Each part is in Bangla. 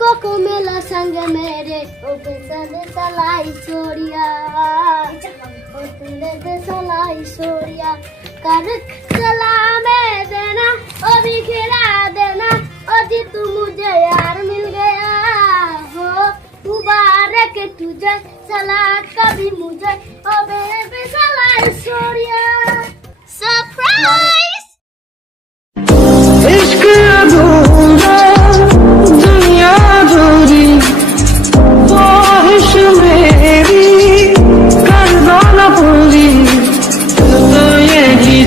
को मिला संग मेरे ओ बेसन सलाई छोड़िया ओ तेरे दे सलाई छोड़िया कर सलामे देना ओ भी खिला देना ओ जी तू मुझे यार मिल गया। हो मुबारक तुझे, सलाह कभी मुझे ओ बेबी सलाई छोड़िया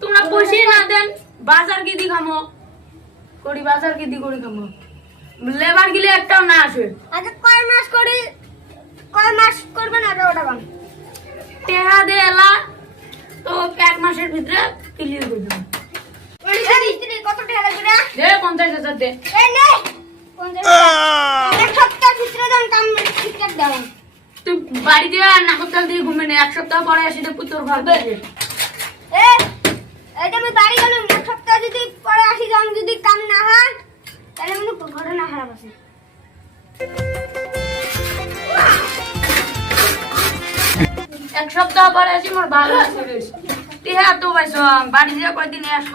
তোমরা পয়সা না দেন বাজার কি দি খামো? করি বাজার কি দি করি খামো? লেবার গিলে একটাও না আসে। আচ্ছা কয় মাস করি? কয় মাস করবে না ওটা বান। টেহা দে এলা তো এক মাসের ভিতরে ক্লিয়ার করে দেবো কত টেহা লাগবে রে? 50000 দে। এই নে! 50000 তুই বাড়িতে নাকতাল দিয়ে ঘুমে নে এক সপ্তাহ পরে আসি তো পুত্র ঘর এ এটা আমি বাড়ি গেলাম এক সপ্তাহ যদি পরে আসি যখন যদি কাম না হয় তাহলে মনে ঘটনা খারাপ আছে। এক সপ্তাহ পরে আসি মোর ভালো আছে টেহা তো পাইছ বাড়ি যা কয়দিন আসি